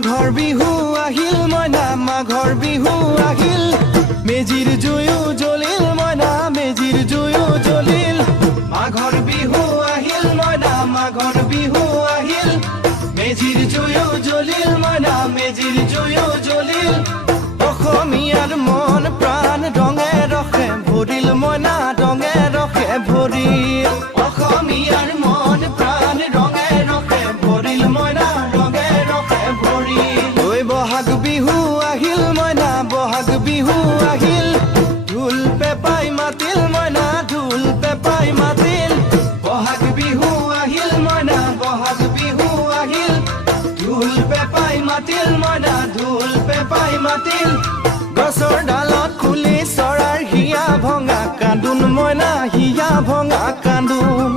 মাঘৰ বিহু আহিল মইনা মাঘৰ বিহু আহিল মেজিৰ জুয়ো জ্বলিল মইনা মেজিৰ জুয়ো জ্বলিল মাঘৰ বিহু আহিল মইনা মাঘৰ বিহু আহিল মেজিৰ জুয়ো জ্বলিল মইনা মেজিৰ জুয়ো জ্বলিল অসমীয়াৰ মন প্ৰাণ ৰঙে ৰখে ভৰিল মইনা ৰঙে ৰখে ভৰিল অসমীয়াৰ মন প্ৰাণ ৰঙে ৰখে ভৰিল মইনা ৰঙে ৰখে ভৰিল ঐ বহাগ বিহু আহিল মইনা বহাগ বিহু আহিল ঢোল পেপাই মাতিল মইনা ঢোল পেপাই মাতিল বহাগ বিহু আহিল মইনা বহাগ বিহু আহিল ঢোল পেপাই মাতিল মইনা ঢোল পেপাই মাতিল গছৰ ডালত খুলি চৰাৰ হিয়া ভঙা কান্দোন মইনা হিয়া ভঙা কান্দোন